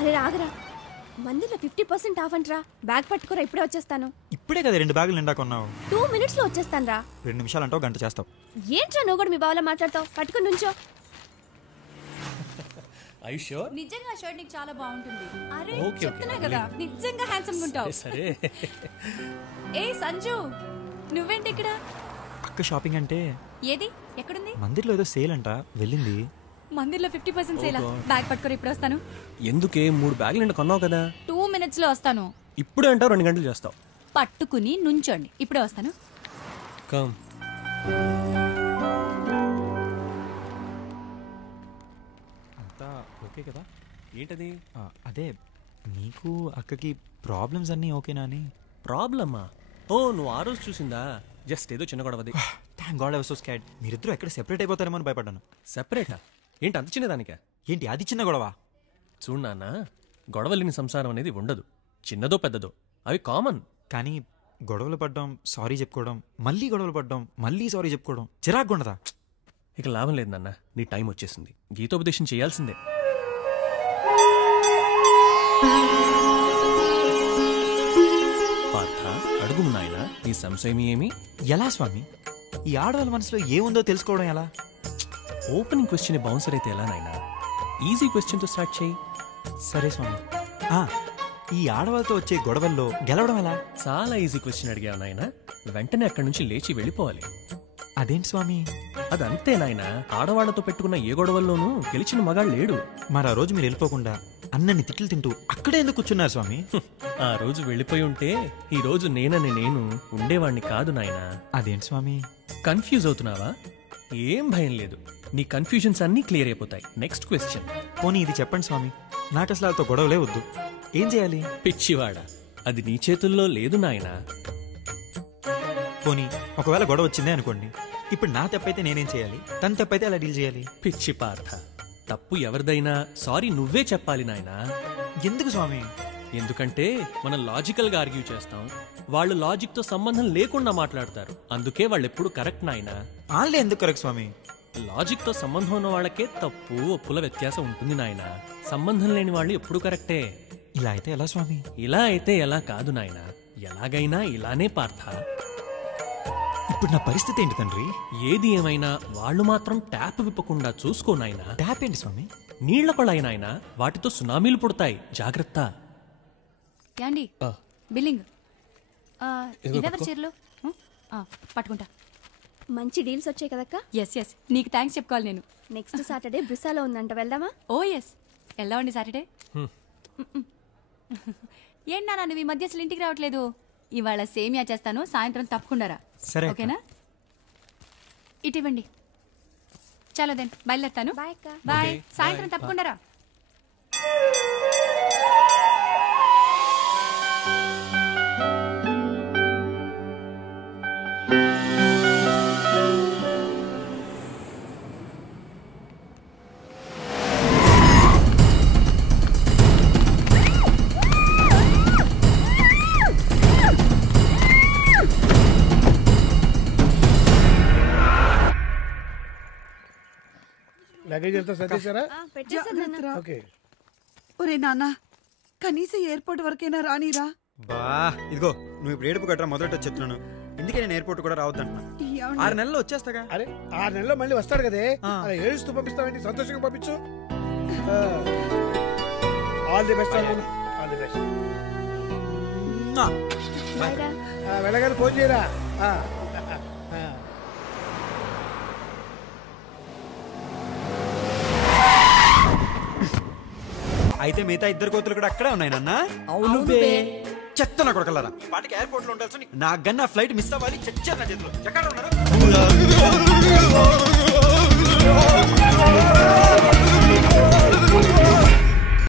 అరే రాగరా, మందిలో 50% of అంటరా. Bag పట్టుకోరా, ఇప్పుడే వచ్చేస్తాను. ఇప్పుడే కదా 2 బ్యాగులు నిండా కొన్నావు. 2 minutes లో వచ్చేస్తాను రా. 2 నిమిషాలు అంటావు, గంట చేస్తావు. ఏంట్రా నువ్వు కూడా మీ బావలా మాట్లాడతావు? పట్టుకుని నుంచో. నిజంగా షర్ట్ నీకు చాలా బాగుంటుంది. అరే ఓకే, చెప్తున్నా కదా, నిజంగా హ్యాండ్సమ్ ఉంటావు. సరే. ఏ సంజు, నువ్వేంటి ఇక్కడ? అక్క షాపింగ్ అంటే ఏది ఎక్కడుంది? మందిర్లో ఏదో సేల్ అంట, వెళ్ళింది. మందిర్లో 50% సేలా? బ్యాగ్ పట్టుకొని ఇప్పుడు వస్తాను. ఎందుకే 3 బ్యాగులు నిండా కొన్నావు కదా. 2 minutes లో వస్తాను. ఇప్పుడే అంటావు 2 గంటలు చేస్తావు. పట్టుకుని నుంచోండి, ఇప్పుడే వస్తాను. కమ్. అంతా ఓకే కదా? ఏంటది? అదే నీకు అక్కకి ప్రాబ్లమ్స్ అన్నీ ఓకేనా అని. ప్రాబ్లమా? ఓ, నువ్వు ఆ రోజు చూసిందా? జస్ట్ ఏదో చిన్న గొడవది. Thank God I was so scared. మీరిద్దరూ ఎక్కడ సెపరేట్ అయిపోతారేమో అని భయపడ్డాను. సెపరేటా? ఏంటి అంత చిన్నదానికా? ఏంటి అది చిన్న గొడవ? చూడు నాన్న, గొడవలేని సంసారం అనేది ఉండదు. చిన్నదో పెద్దదో అవి కామన్. కానీ గొడవలు పడ్డం, సారీ చెప్పుకోవడం, మళ్ళీ గొడవలు పడ్డం, మళ్ళీ సారీ చెప్పుకోవడం చిరాకు ఉండదా? ఇక లాభం లేదు నాన్న, నీ టైం వచ్చేసింది. గీతోపదేశం చేయాల్సిందే. పార్థ, అడుగు నాయనా, నీ సంశయం ఏమి? ఎలా స్వామి? ఈ ఆడవాళ్ళ మనసులో ఏముందో తెలుసుకోవడం ఎలా? ఓపెనింగ్ క్వశ్చన్ బౌన్సర్ అయితే ఎలా నాయనా? ఈజీ క్వశ్చన్తో స్టార్ట్ చేయి. సరే స్వామి. ఈ ఆడవాళ్ళతో వచ్చే గొడవల్లో గెలవడం ఎలా? చాలా ఈజీ క్వశ్చన్ అడిగావు నాయనా. వెంటనే అక్కడి నుంచి లేచి వెళ్ళిపోవాలి. అదేంటి స్వామి? అదంతే నాయనా, ఆడవాళ్లతో పెట్టుకున్న ఏ గొడవల్లోనూ గెలిచిన మగాడు లేడు. మరి ఆ రోజు మీరు వెళ్ళిపోకుండా అన్నని తిట్లు తింటూ అక్కడే ఎందుకు కూర్చున్నారు స్వామి? ఆ రోజు వెళ్ళిపోయి ఉంటే ఈ రోజు నేనని నేను ఉండేవాణ్ణి కాదు నాయనా. అదేంటి స్వామి? కన్ఫ్యూజ్ అవుతున్నావా? ఏం భయం లేదు, నీ కన్ఫ్యూజన్స్ అన్నీ క్లియర్ అయిపోతాయి. Next question. పోనీ ఇది చెప్పండి స్వామి, నాకు అసలు వాళ్ళతో గొడవలే వద్దు, ఏం చేయాలి? పిచ్చివాడా, అది నీ చేతుల్లో లేదు నాయనా. పోనీ ఒకవేళ గొడవ వచ్చిందే అనుకోండి, ఇప్పుడు నా తప్పైతే నేనేం చేయాలి? తన తప్పైతే అలా డీల్ చేయాలి? పిచ్చి పార్థ, తప్పు ఎవరిదైనా సారీ నువ్వే చెప్పాలి నాయనా. ఎందుకు స్వామి? ఎందుకంటే మనం లాజికల్ గా ఆర్గ్యూ చేస్తాం, వాళ్ళు లాజిక్ తో సంబంధం లేకుండా మాట్లాడతారు. అందుకే వాళ్ళు ఎప్పుడు కరెక్ట్ నాయనా. వాళ్ళే ఎందుకు కరెక్ట్ స్వామి? లాజిక్ తో సంబంధం ఉన్న వాళ్ళకే తప్పు ఒప్పుల వ్యత్యాసం ఉంటుంది నాయనా. సంబంధం లేని వాళ్ళు ఎప్పుడు కరెక్టే. ఇలా అయితే ఎలా స్వామి? ఇలా అయితే ఎలా కాదు నాయనా, ఎలాగైనా ఇలానే పార్థ. ఇప్పుడు నా పరిస్థితి ఏంటి తండ్రి? ఏది ఏమైనా వాళ్ళు మాత్రం ట్యాప్ విప్పకుండా చూసుకో నాయనా. ట్యాప్ ఏంటి స్వామి? నీళ్ల కొళాయి నాయనా, వాటితో సునామీలు పుడతాయి, జాగ్రత్త. యాండి బిల్లింగ్ ఇదెవరి చీరలు? పట్టుకుంటా. మంచి డీల్స్ వచ్చాయి కదక్క. ఎస్, నీకు థ్యాంక్స్ చెప్పుకోవాలి నేను. నెక్స్ట్ సాటర్డే బ్రిసాలో ఉందంట, వెళ్దామా? ఓ ఎస్, వెళ్దామండి సాటర్డే. ఏంటి నాన్న నువ్వు ఈ మధ్య అసలు ఇంటికి రావట్లేదు? ఇవాళ సేమియా చేస్తాను, సాయంత్రం తప్పకుండా రా. సరే ఓకేనా? ఇటివ్వండి. చలో దెన్ బయలుదేరుతాను. బాయ్ అక్క. బాయ్. సాయంత్రం తప్పకుండా రా. లగేజ్ అంతా సర్దేశారా? ఓకే. ఒరే నాన్న, కనీసం ఎయిర్పోర్ట్ వరకైనా రానిరా. బా ఇదిగో, నువ్వు ఇప్పుడు ఏడుపు కట్టరా మొదట చెప్తున్నాను. ఎందుకే నేను ఎయిర్పోర్ట్ కూడా రావద్దంటున్నా. 6 నెలల్లో వచ్చేస్తాగా. అరే 6 నెలల్లో మళ్ళీ వస్తాడు కదే, అలా ఏడుస్తూ పంపిస్తావేంటి? సంతోషంగా పంపించు. All the best. All the best. వెళ్ళగానే ఫోన్ చేయరా. అయితే మిగతా 2 కోతులు కూడా అక్కడే ఉన్నాయి నాన్న. అవును చెత్త నా కొడకలరా, వాటికి ఎయిర్పోర్ట్ లో ఉండాల్సి నా గన్న ఫ్లైట్ మిస్ అవ్వాలి. చచ్చారు నా చేతిలో. ఎక్కడ ఉన్నారు?